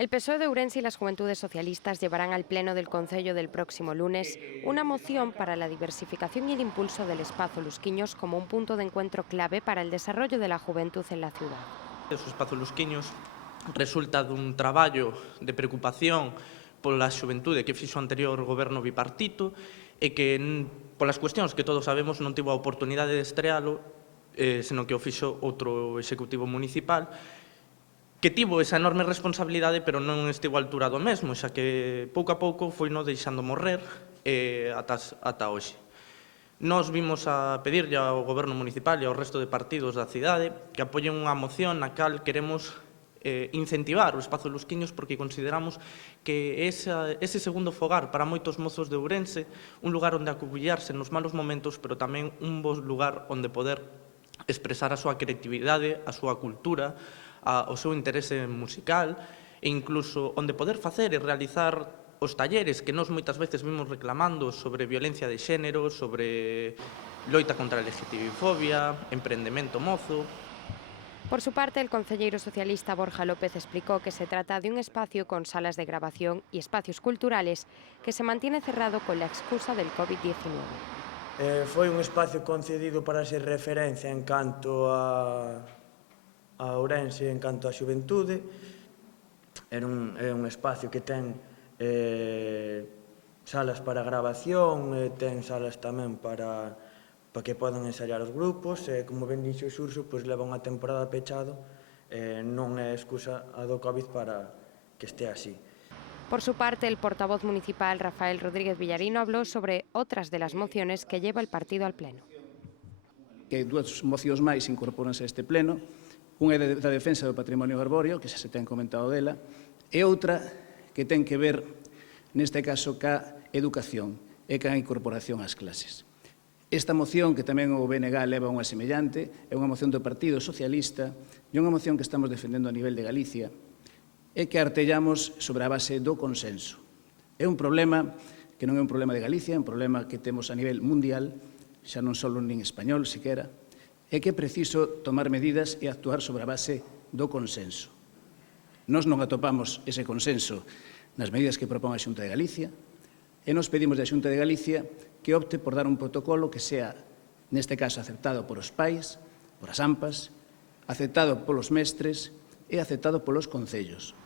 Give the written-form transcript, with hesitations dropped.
El PSOE de Ourense y las Juventudes Socialistas llevarán al Pleno del Concello del próximo lunes una moción para la diversificación y el impulso del espacio Lusquiños como un punto de encuentro clave para el desarrollo de la juventud en la ciudad. O espazo Lusquiños resulta dun traballo de preocupación pola xuventude que fixo o anterior goberno bipartito e que, polas cuestións que todos sabemos, non tivo a oportunidade de estrealo, senón que o fixo outro executivo municipal, que tivo esa enorme responsabilidade, pero non estivo á altura do mesmo, xa que pouco a pouco foi no deixando morrer ata hoxe. Nós vimos a pedirlle ao goberno municipal e ao resto de partidos da cidade que apoien unha moción na cal queremos incentivar o espazo Lusquiños porque consideramos que ese segundo fogar para moitos mozos de Ourense, un lugar onde acubillarse nos malos momentos, pero tamén un bo lugar onde poder expresar a súa creatividade, a súa cultura, o seu interese musical e incluso onde poder facer e realizar os talleres que nós moitas veces vimos reclamando sobre violencia de xénero, sobre loita contra a LGTBifobia, emprendemento mozo. Por su parte, el concelleiro socialista Borja López explicó que se trata de un espacio con salas de grabación y espacios culturales que se mantiene cerrado con la excusa del COVID-19. Foi un espacio concedido para ser referencia en canto a Ourense, en canto a xuventude. É un espacio que ten salas para grabación, ten salas tamén para que podan ensayar os grupos, e, como ben dixo o Xurxo, leva unha temporada pechado, non é excusa a do COVID para que este así. Por su parte, el portavoz municipal Rafael Rodríguez Villarino habló sobre otras de las mociones que lleva el partido al Pleno. Que dúas mocións máis incorporanse a este Pleno, unha é da defensa do patrimonio arbóreo, que xa se ten comentado dela, e outra que ten que ver, neste caso, ca educación e ca incorporación ás clases. Esta moción, que tamén o BNG leva unha semellante, é unha moción do Partido Socialista e unha moción que estamos defendendo a nivel de Galicia e que artellamos sobre a base do consenso. É un problema que non é un problema de Galicia, é un problema que temos a nivel mundial, xa non só nin español, siquera, é que é preciso tomar medidas e actuar sobre a base do consenso. Nós non atopamos ese consenso nas medidas que propón a Xunta de Galicia e nos pedimos da Xunta de Galicia que opte por dar un protocolo que sea, neste caso, aceptado por os pais, por as AMPAs, aceptado polos mestres e aceptado polos concellos.